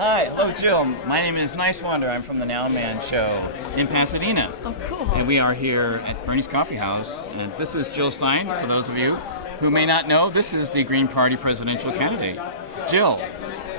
Hi, hello Jill. My name is Niswander. I'm from the Now Man show in Pasadena. Oh, cool. And we are here at Bernie's Coffee House. And this is Jill Stein, for those of you who may not know, this is the Green Party presidential candidate. Jill,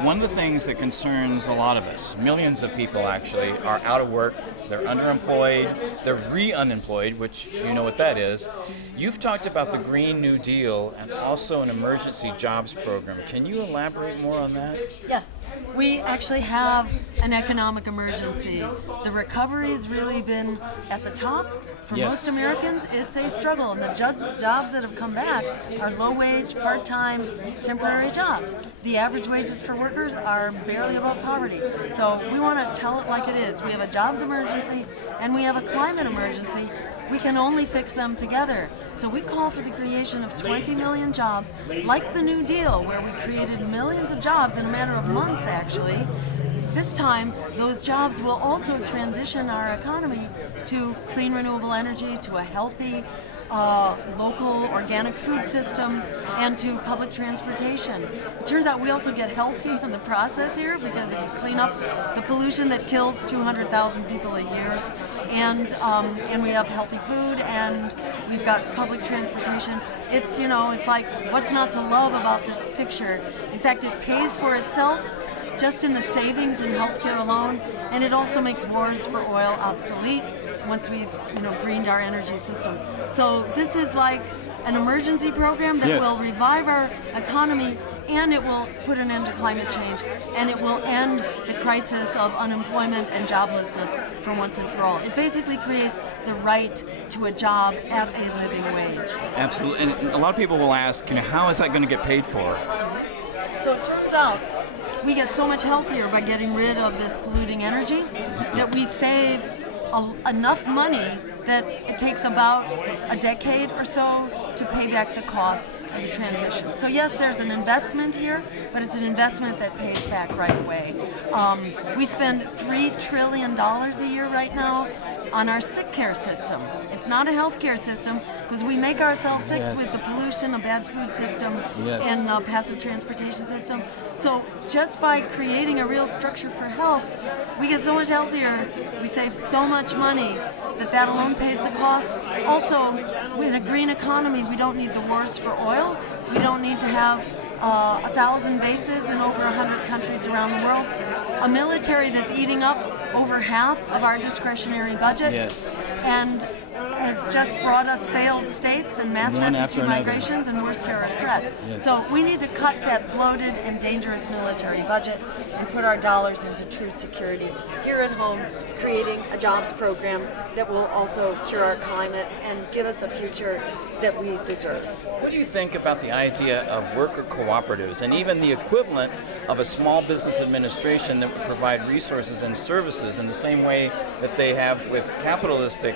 one of the things that concerns a lot of us, millions of people actually, are out of work, they're underemployed, they're re-unemployed, which you know what that is. You've talked about the Green New Deal and also an emergency jobs program. Can you elaborate more on that? Yes, we actually have an economic emergency. The recovery's really been at the top. For most Americans, it's a struggle, and the jobs that have come back are low-wage, part-time, temporary jobs. The average wages for workers are barely above poverty. So we want to tell it like it is. We have a jobs emergency, and we have a climate emergency. We can only fix them together. So we call for the creation of 20 million jobs, like the New Deal, where we created millions of jobs in a matter of months, actually. This time, those jobs will also transition our economy to clean, renewable energy, to a healthy, local, organic food system, and to public transportation. It turns out we also get healthy in the process here, because if you clean up the pollution that kills 200,000 people a year, and we have healthy food, and we've got public transportation. It's like, what's not to love about this picture? In fact, it pays for itself just in the savings in healthcare alone, and it also makes wars for oil obsolete once we've greened our energy system. So this is like an emergency program that will revive our economy, and it will put an end to climate change, and it will end the crisis of unemployment and joblessness for once and for all. It basically creates the right to a job at a living wage. Absolutely, and a lot of people will ask, how is that going to get paid for? So it turns out we get so much healthier by getting rid of this polluting energy that we save enough money that it takes about a decade or so to pay back the cost of the transition. So yes, there's an investment here, but it's an investment that pays back right away. We spend $3 trillion a year right now on our sick care system. It's not a healthcare system, because we make ourselves sick with the pollution, a bad food system, and a passive transportation system. So just by creating a real structure for health, we get so much healthier, we save so much money that alone pays the cost. Also, with a green economy, we don't need the wars for oil. We don't need to have 1,000 bases in over 100 countries around the world. A military that's eating up over half of our discretionary budget, and has just brought us failed states and mass refugee migrations and worse terrorist threats. So we need to cut that bloated and dangerous military budget and put our dollars into true security here at home, creating a jobs program that will also cure our climate and give us a future that we deserve. What do you think about the idea of worker cooperatives and even the equivalent of a small business administration that would provide resources and services in the same way that they have with capitalistic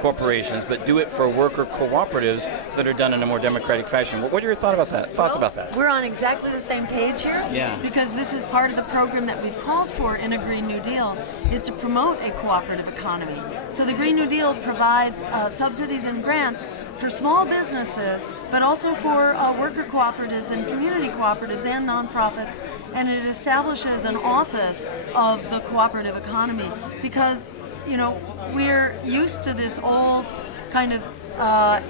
corporations, but do it for worker cooperatives that are done in a more democratic fashion? What are your thoughts about that? We're on exactly the same page here, because this is part of the program that we've called for in a Green New Deal, is to promote a cooperative economy. So the Green New Deal provides subsidies and grants for small businesses, but also for worker cooperatives and community cooperatives and nonprofits, and it establishes an office of the cooperative economy, because we're used to this old kind of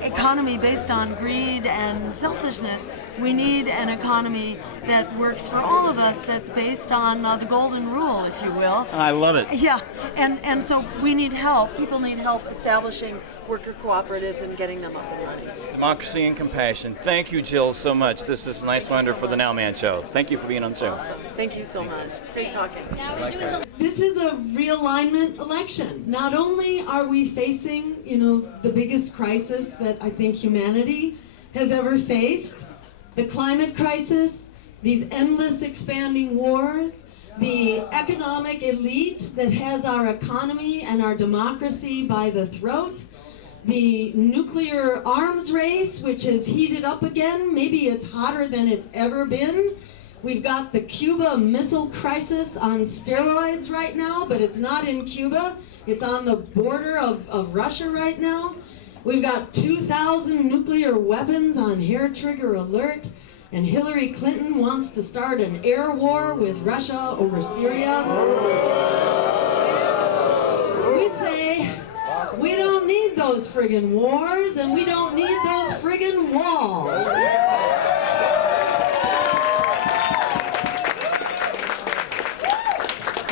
economy based on greed and selfishness. We need an economy that works for all of us, that's based on the golden rule, if you will. I love it. Yeah, and so we need help. People need help establishing worker cooperatives and getting them up and running. Democracy and compassion. Thank you, Jill, so much. This is Niswander for the Now Man show. Thank you for being on the show. Awesome. Thank you so much. Great talking. This is a realignment election. Not only are we facing, the biggest crisis that I think humanity has ever faced, the climate crisis, these endless expanding wars, the economic elite that has our economy and our democracy by the throat, the nuclear arms race, which has heated up again. Maybe it's hotter than it's ever been. We've got the Cuba missile crisis on steroids right now, but it's not in Cuba. It's on the border of Russia right now. We've got 2,000 nuclear weapons on hair trigger alert. and Hillary Clinton wants to start an air war with Russia over Syria, we'd say, we don't need those friggin' wars, and we don't need those friggin' walls.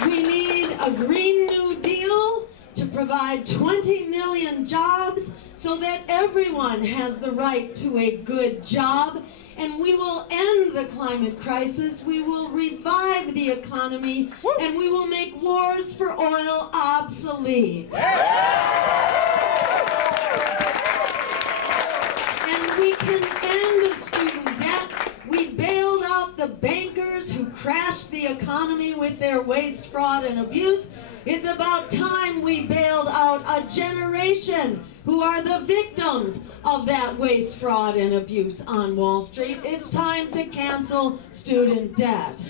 We need a Green New Deal to provide 20 million jobs so that everyone has the right to a good job. And we will end the climate crisis, we will revive the economy, and we will make wars for oil obsolete. And we can end student debt. We bailed out the bankers who crashed the economy with their waste, fraud, and abuse. It's about time we bailed out a generation who are the victims of that waste, fraud, and abuse on Wall Street. It's time to cancel student debt.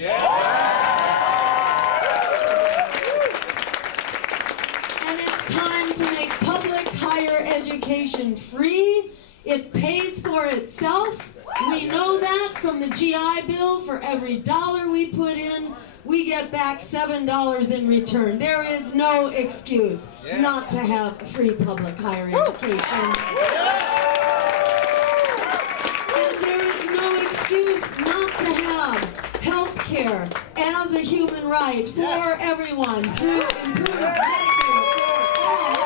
And it's time to make public higher education free. It pays for itself. We know that from the GI Bill. For every dollar we put in, we get back $7 in return. There is no excuse not to have free public higher education. And there is no excuse not to have health care as a human right for everyone through improved Medicare for all.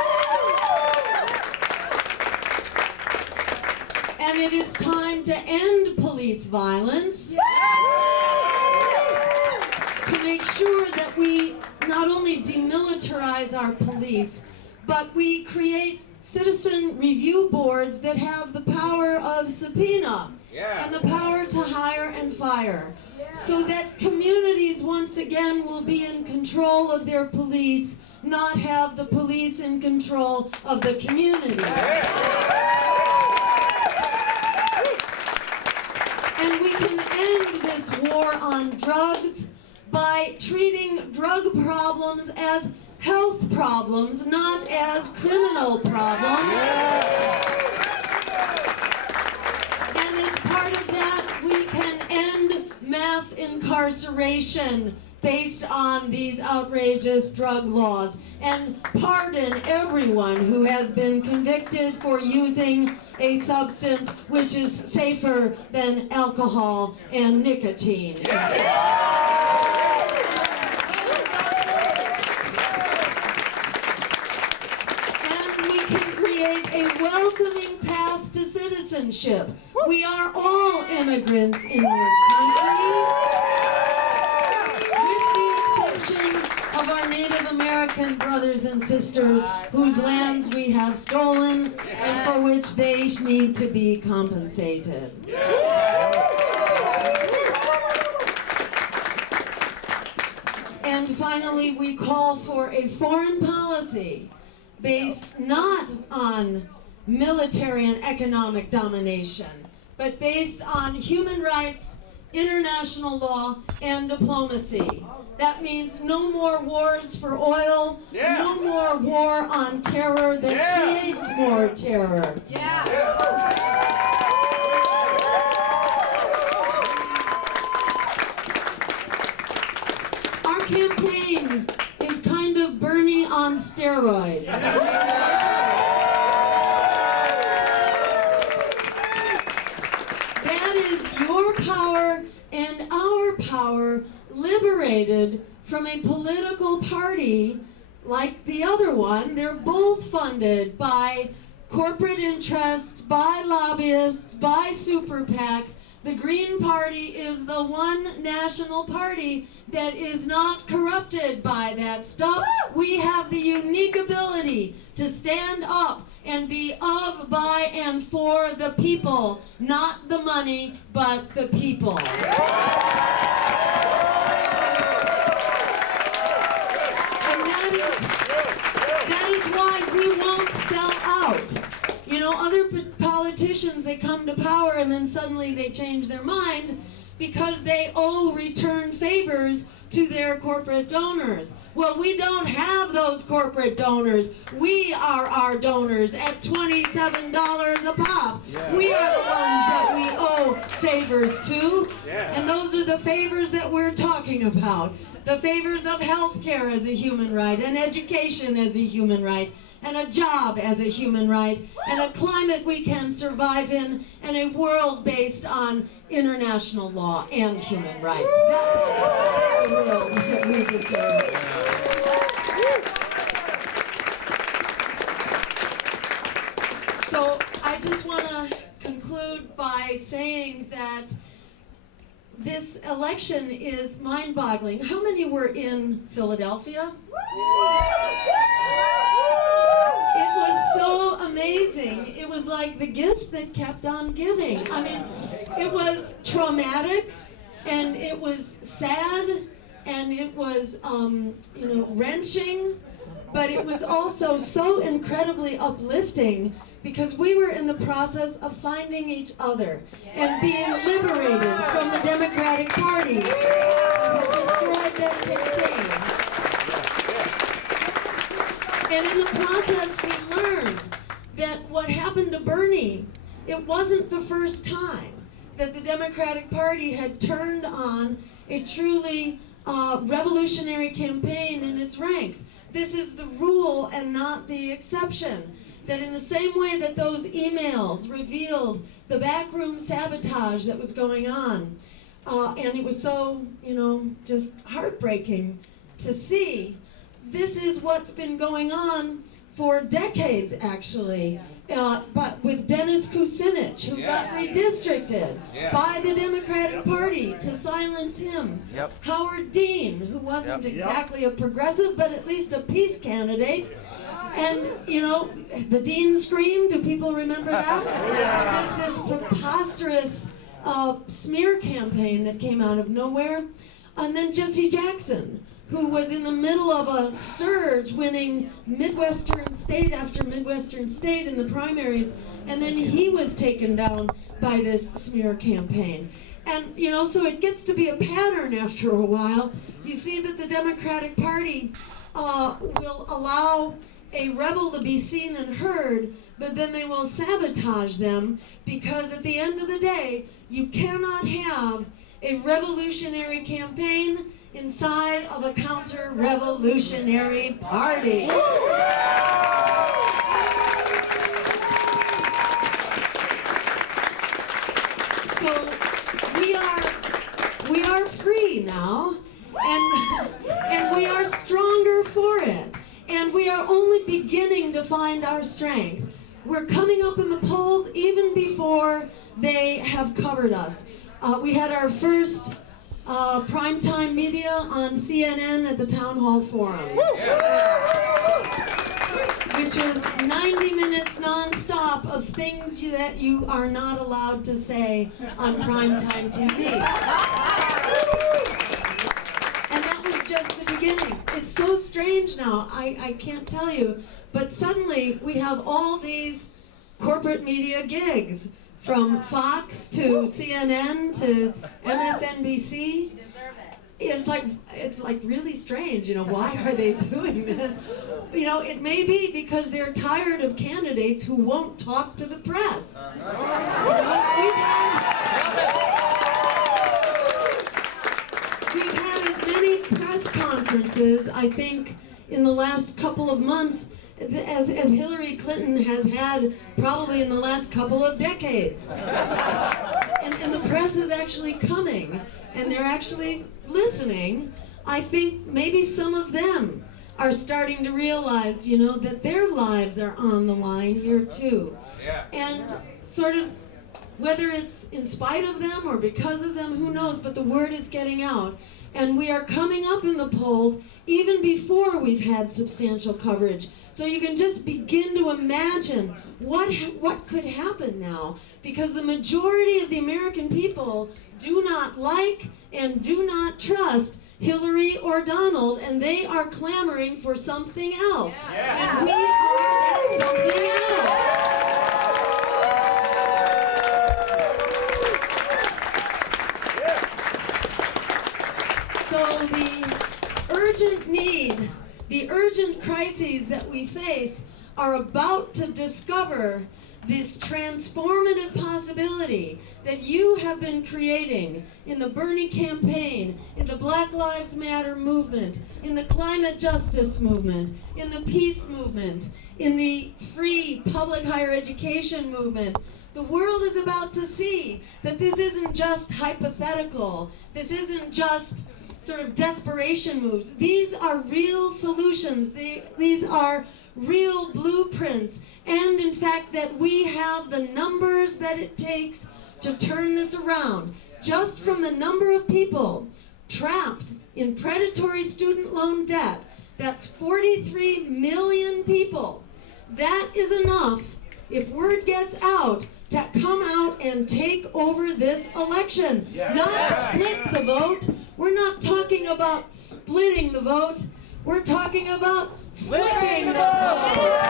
And it is time to end police violence. To make sure that we not only demilitarize our police, but we create citizen review boards that have the power of subpoena and the power to hire and fire, so that communities once again will be in control of their police, not have the police in control of the community. And we can end this war on drugs by treating drug problems as health problems, not as criminal problems. And as part of that, we can end mass incarceration based on these outrageous drug laws and pardon everyone who has been convicted for using a substance which is safer than alcohol and nicotine. A welcoming path to citizenship. We are all immigrants in this country, with the exception of our Native American brothers and sisters whose lands we have stolen and for which they need to be compensated. And finally, we call for a foreign policy based not on military and economic domination, but based on human rights, international law, and diplomacy. That means no more wars for oil, no more war on terror that creates more terror. Our campaign is kind of Bernie on steroids. That is your power and our power liberated from a political party like the other one. They're both funded by corporate interests, by lobbyists, by super PACs. The Green Party is the one national party that is not corrupted by that stuff. We have the unique ability to stand up and be of, by, and for the people, not the money, but the people. And that is why we won't sell out. You know, other politicians, they come to power and then suddenly they change their mind because they owe return favors to their corporate donors. Well, we don't have those corporate donors. We are our donors at $27 a pop. We are the ones that we owe favors to. And those are the favors that we're talking about. The favors of health care as a human right, and education as a human right, and a job as a human right, and a climate we can survive in, and a world based on international law and human rights. That's the world that we deserve. So I just want to conclude by saying that this election is mind-boggling. How many were in Philadelphia? It was so amazing. It was like the gift that kept on giving. I mean, it was traumatic, and it was sad, and it was, wrenching, but it was also so incredibly uplifting, because we were in the process of finding each other and being liberated from the Democratic Party that had destroyed that campaign. And in the process, we learned that what happened to Bernie, it wasn't the first time that the Democratic Party had turned on a truly revolutionary campaign in its ranks. This is the rule and not the exception. That in the same way that those emails revealed the backroom sabotage that was going on, and it was so, just heartbreaking to see, this is what's been going on for decades, actually. But with Dennis Kucinich, who got redistricted by the Democratic Party to silence him. Howard Dean, who wasn't exactly a progressive, but at least a peace candidate. And, the Dean Scream, do people remember that? Just this preposterous smear campaign that came out of nowhere. And then Jesse Jackson, who was in the middle of a surge, winning Midwestern state after Midwestern state in the primaries, and then he was taken down by this smear campaign. And, so it gets to be a pattern after a while. You see that the Democratic Party will allow a rebel to be seen and heard, but then they will sabotage them, because at the end of the day, you cannot have a revolutionary campaign inside of a counter-revolutionary party. So we are free now, and we are stronger for it. And we are only beginning to find our strength. We're coming up in the polls even before they have covered us. We had our first primetime media on CNN at the Town Hall Forum, which was 90 minutes nonstop of things that you are not allowed to say on primetime TV. And that was just the beginning. It's so strange now, I can't tell you, but suddenly we have all these corporate media gigs, from Fox to CNN to MSNBC. It's like really strange, why are they doing this? It may be because they're tired of candidates who won't talk to the press. We've had as many press conferences, I think, in the last couple of months as Hillary Clinton has had probably in the last couple of decades. And the press is actually coming, and they're actually listening. I think maybe some of them are starting to realize, that their lives are on the line here too. And sort of, whether it's in spite of them or because of them, who knows, but the word is getting out. And we are coming up in the polls even before we've had substantial coverage. So you can just begin to imagine what could happen now, because the majority of the American people do not like and do not trust Hillary or Donald, and they are clamoring for something else. And we are that something else. So the urgent need, the urgent crises that we face are about to discover this transformative possibility that you have been creating in the Bernie campaign, in the Black Lives Matter movement, in the climate justice movement, in the peace movement, in the free public higher education movement. The world is about to see that this isn't just hypothetical. This isn't just sort of desperation moves. These are real solutions. These are real blueprints. And in fact, that we have the numbers that it takes to turn this around. Just from the number of people trapped in predatory student loan debt, that's 43 million people. That is enough, if word gets out, to come out and take over this election. Not split the vote. We're not talking about splitting the vote. We're talking about flipping the vote.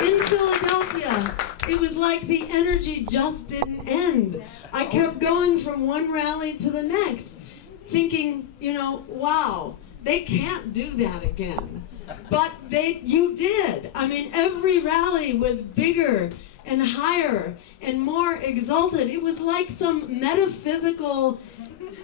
In Philadelphia, it was like the energy just didn't end. I kept going from one rally to the next, thinking, wow, they can't do that again. But you did. I mean, every rally was bigger and higher and more exalted. It was like some metaphysical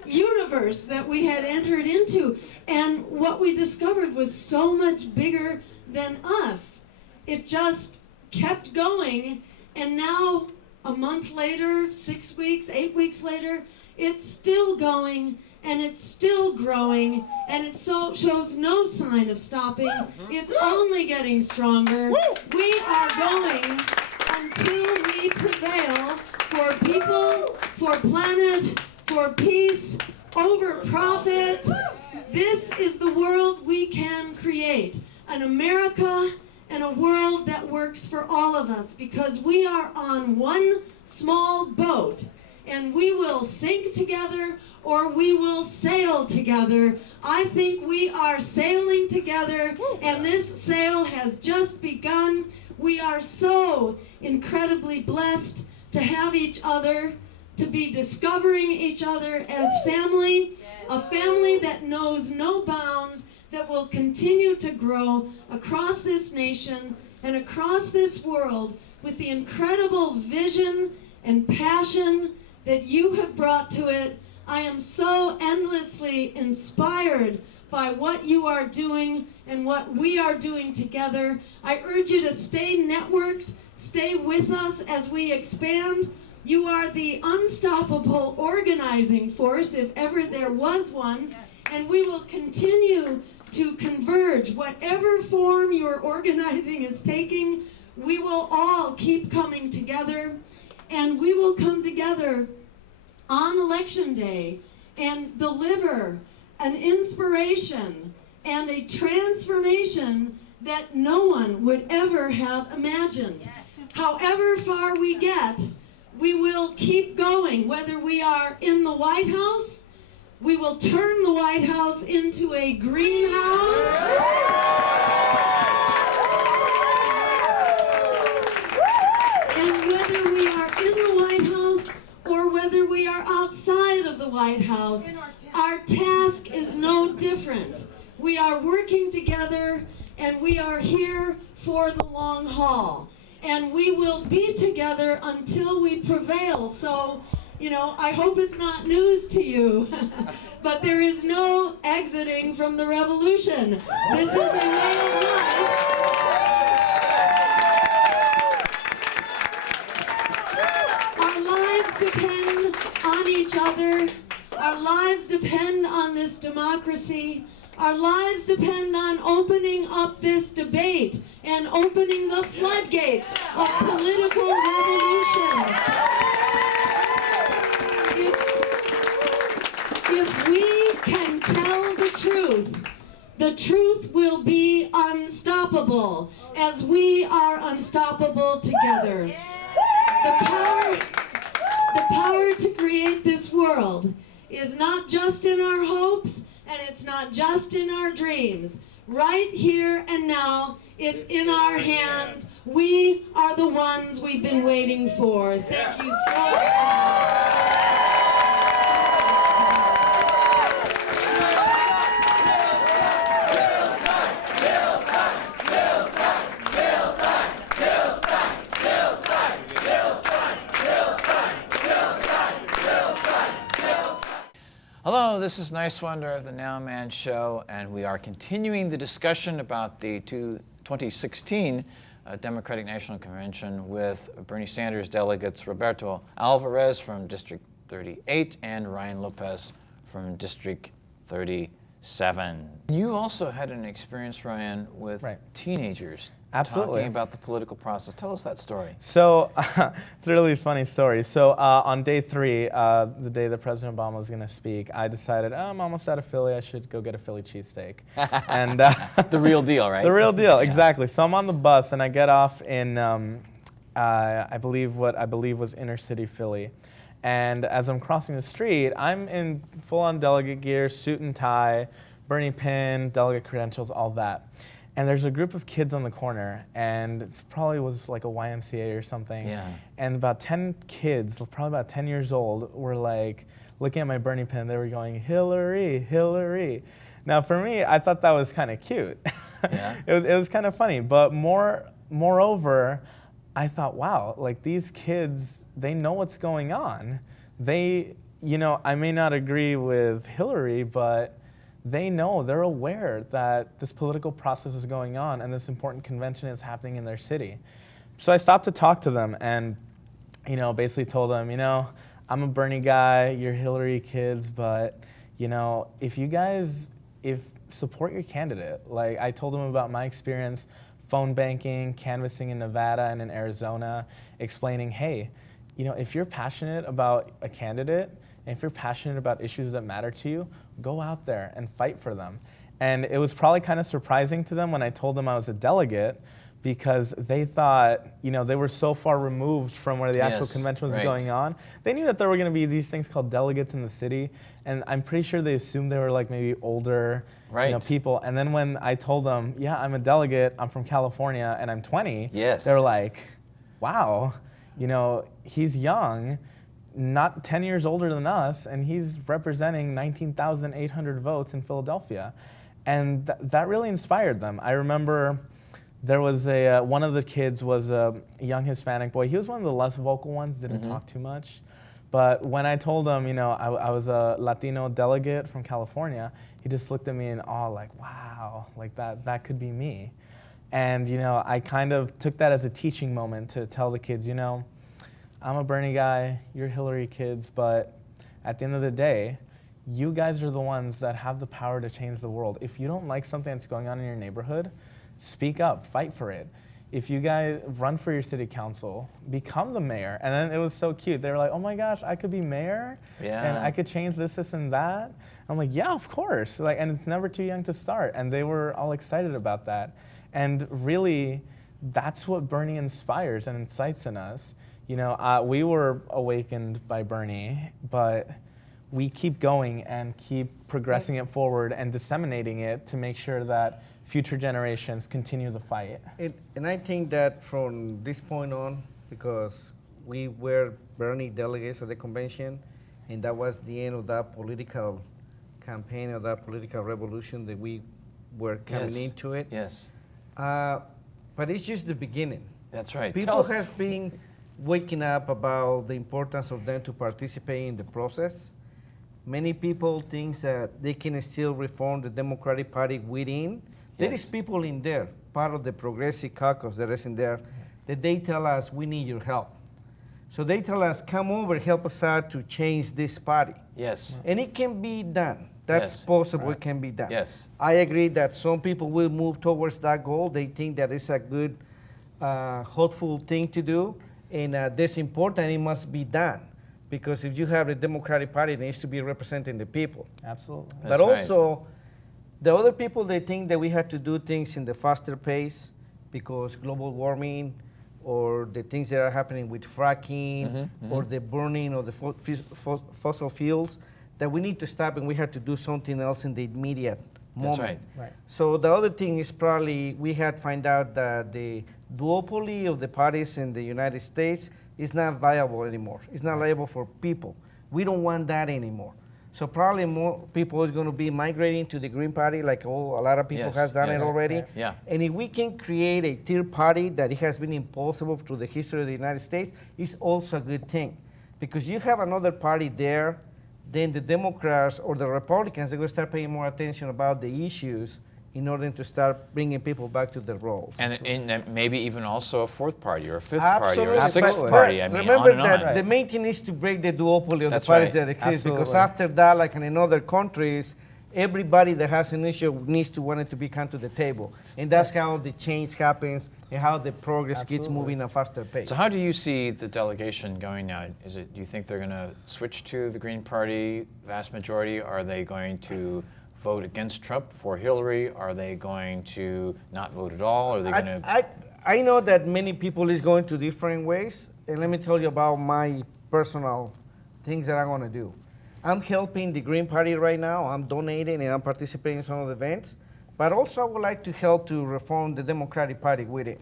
universe that we had entered into. And what we discovered was so much bigger than us. It just kept going, and now a month later, 6 weeks, 8 weeks later, it's still going, and it's still growing, and it shows no sign of stopping. It's only getting stronger. We are going until we prevail for people, for planet, for peace, over profit. This is the world we can create, an America and a world that works for all of us, because we are on one small boat, and we will sink together or we will sail together. I think we are sailing together, and this sail has just begun. We are so incredibly blessed to have each other, to be discovering each other as family, a family that knows no bounds, that will continue to grow across this nation and across this world with the incredible vision and passion that you have brought to it. I am so endlessly inspired by what you are doing and what we are doing together. I urge you to stay networked, stay with us as we expand. You are the unstoppable organizing force, if ever there was one, and we will continue to converge. Whatever form your organizing is taking, we will all keep coming together, and we will come together on Election Day and deliver an inspiration and a transformation that no one would ever have imagined. However far we get, we will keep going, whether we are in the White House. We will turn the White House into a greenhouse. And whether we are in the White House or whether we are outside of the White House, our task is no different. We are working together, and we are here for the long haul. And we will be together until we prevail. So, I hope it's not news to you, but there is no exiting from the revolution. This is a way of life. Our lives depend on each other. Our lives depend on this democracy. Our lives depend on opening up this debate and opening the floodgates of political revolution. If we can tell the truth will be unstoppable, as we are unstoppable together. The power to create this world is not just in our hopes, and it's not just in our dreams. right here and now. It's in our hands. We are the ones we've been waiting for. Thank you so much. Hello, this is Niswander of the Now Man show, and we are continuing the discussion about the 2016 Democratic National Convention with Bernie Sanders delegates Roberto Alvarez from District 38 and Ryan Lopez from District 37. You also had an experience, Ryan, with teenagers. Absolutely. Talking about the political process. Tell us that story. So it's a really funny story. So on day 3, the day that President Obama was going to speak, I decided, I'm almost out of Philly. I should go get a Philly cheesesteak. And the real deal, right? The real deal, exactly. So I'm on the bus and I get off in, I believe was inner city Philly. And as I'm crossing the street, I'm in full-on delegate gear, suit and tie, Bernie pin, delegate credentials, all that. And there's a group of kids on the corner, and it probably was like a YMCA or something. Yeah. And about 10 kids, probably about 10 years old, were like looking at my Bernie pin. They were going, Hillary, Hillary. Now for me, I thought that was kind of cute. Yeah. It was kind of funny. But moreover, I thought, wow, like these kids, they know what's going on. They, I may not agree with Hillary, but they know, they're aware that this political process is going on and this important convention is happening in their city. So I stopped to talk to them and, basically told them, I'm a Bernie guy, you're Hillary kids, but, if support your candidate. Like I told them about my experience phone banking, canvassing in Nevada and in Arizona, explaining, hey, if you're passionate about a candidate, and if you're passionate about issues that matter to you, go out there and fight for them. And it was probably kind of surprising to them when I told them I was a delegate, because they thought, they were so far removed from where the actual convention was going on. They knew that there were going to be these things called delegates in the city, and I'm pretty sure they assumed they were like maybe older people. And then when I told them, yeah, I'm a delegate, I'm from California, and I'm 20, they were like, wow, he's young, not 10 years older than us, and he's representing 19,800 votes in Philadelphia. And that really inspired them. I remember there was one of the kids was a young Hispanic boy. He was one of the less vocal ones, didn't talk too much. But when I told him, I was a Latino delegate from California, he just looked at me in awe like, wow, like that could be me. And, I kind of took that as a teaching moment to tell the kids, I'm a Bernie guy, you're Hillary kids, but at the end of the day, you guys are the ones that have the power to change the world. If you don't like something that's going on in your neighborhood, speak up, fight for it. If you guys run for your city council, become the mayor. And then it was so cute. They were like, oh my gosh, I could be mayor? And I could change this, and that? I'm like, yeah, of course. And it's never too young to start. And they were all excited about that. And really, that's what Bernie inspires and incites in us. We were awakened by Bernie, but we keep going and keep progressing it forward and disseminating it to make sure that future generations continue the fight. And I think that from this point on, because we were Bernie delegates at the convention, and that was the end of that political campaign, or that political revolution that we were coming into it. Yes. But it's just the beginning. That's right. People have been waking up about the importance of them to participate in the process. Many people think that they can still reform the Democratic Party within. There is people in there, part of the Progressive Caucus that is in there, that they tell us, we need your help. So they tell us, come over, help us out to change this party. Yes. And it can be done. That's possible, it can be done. Yes. I agree that some people will move towards that goal. They think that it's a good, hopeful thing to do, and that's important, it must be done. Because if you have a Democratic Party, it needs to be representing the people. Absolutely. But also, the other people, they think that we have to do things in the faster pace because global warming, or the things that are happening with fracking, or the burning of the fossil fuels, that we need to stop and we have to do something else in the immediate moment. right. Right. So the other thing is probably we had find out that the duopoly of the parties in the United States is not viable anymore. It's not viable for people. We don't want that anymore. So probably more people is going to be migrating to the Green Party, like a lot of people Yes, has done yes. it already. Right. Yeah. And if we can create a third party that it has been impossible through the history of the United States, it's also a good thing. Because you have another party there, then the Democrats or the Republicans are going to start paying more attention about the issues in order to start bringing people back to their roles. And maybe even also a fourth party or a fifth party or a Absolutely. sixth But party. I mean, remember on and that on. the main thing is to break the duopoly of That's the parties right. that exist. Because Absolutely. after that, like in other countries, everybody that has an issue needs to want it to be come to the table. And that's how the change happens and how the progress gets Absolutely. moving at a faster pace. So how do you see the delegation going now? Do you think they're going to switch to the Green Party, vast majority? Are they going to vote against Trump for Hillary? Are they going to not vote at all? Are they going to? I know that many people is going to different ways, and let me tell you about my personal things that I'm going to do. I'm helping the Green Party right now. I'm donating and I'm participating in some of the events, but also I would like to help to reform the Democratic Party with it.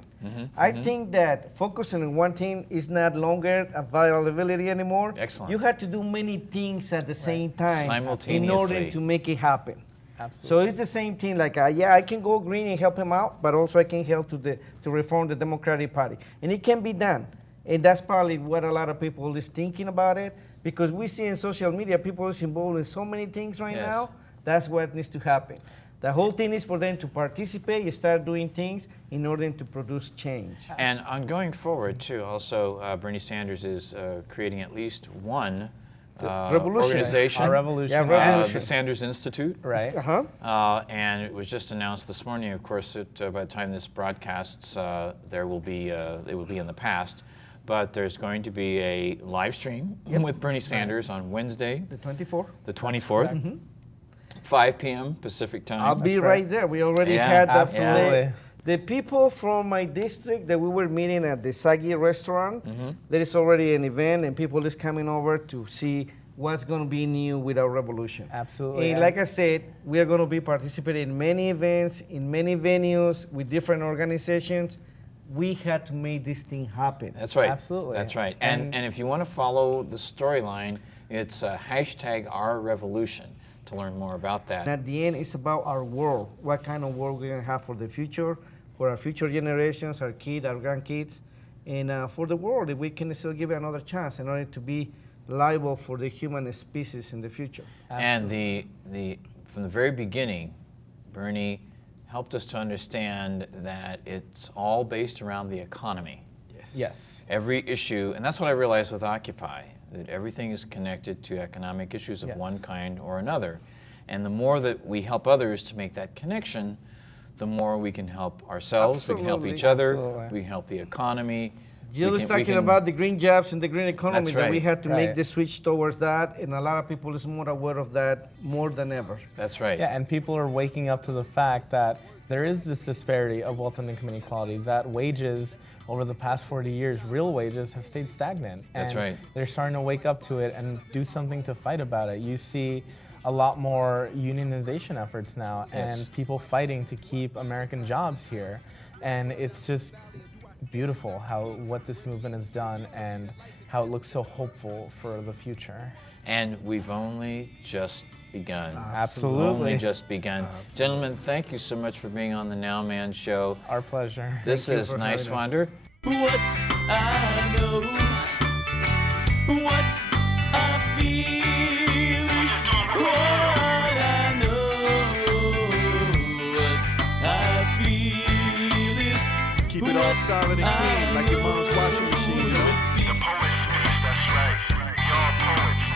I think that focusing on one thing is not longer a viability anymore. Excellent. You have to do many things at the same time in Simultaneously. order to make it happen. Absolutely. So it's the same thing. Like, I can go green and help him out, but also I can help to reform the Democratic Party, and it can be done. And that's probably what a lot of people is thinking about it, because we see in social media people is involved in so many things right Yes. now. That's what needs to happen. The whole thing is for them to participate and start doing things in order to produce change. And on going forward, too, also Bernie Sanders is creating at least one revolution. organization. Our revolution. Yeah, revolution. The Sanders Institute. Right. Uh-huh. And it was just announced this morning. Of course, by the time this broadcasts, they will be in the past. But there's going to be a live stream with Bernie Sanders on Wednesday, The 24th. the 24th, 5 p.m. Pacific time. I'll be That's right right. there. We already Yeah, had that. absolutely. The people from my district that we were meeting at the Sagi restaurant, there is already an event and people is coming over to see what's going to be new with our revolution. Absolutely. And like I said, we are going to be participating in many events, in many venues with different organizations. We had to make this thing happen. That's right. Absolutely. That's right. And if you want to follow the storyline, it's hashtag our revolution to learn more about that. And at the end, it's about our world. What kind of world we're going to have for the future, for our future generations, our kids, our grandkids, and for the world, if we can still give it another chance in order to be liable for the human species in the future. And from the very beginning, Bernie helped us to understand that it's all based around the economy. Yes. Every issue, and that's what I realized with Occupy, that everything is connected to economic issues of Yes. one kind or another. And the more that we help others to make that connection, the more we can help ourselves, we can help each other, Absolutely. we can help the economy. Jill we is can- we talking can- about the green jobs and the green economy, That's that we right. had to make Right. the switch towards that, and a lot of people is more aware of that more than ever. That's right. Yeah, and people are waking up to the fact that there is this disparity of wealth and income inequality, that wages over the past 40 years, real wages have stayed stagnant. That's and right. They're starting to wake up to it and do something to fight about it. You see a lot more unionization efforts now Yes. and people fighting to keep American jobs here. And it's just beautiful what this movement has done and how it looks so hopeful for the future. And we've only just begun. Absolutely. Only just begun. Gentlemen, thank you so much for being on the Now Man Show. Our pleasure. This you is for having us. Niswander. What I know, what I feel is what I know. What I feel is Keep it all solid and clean, like your mom's washing machine, you know? The poets, that's right. We all poets.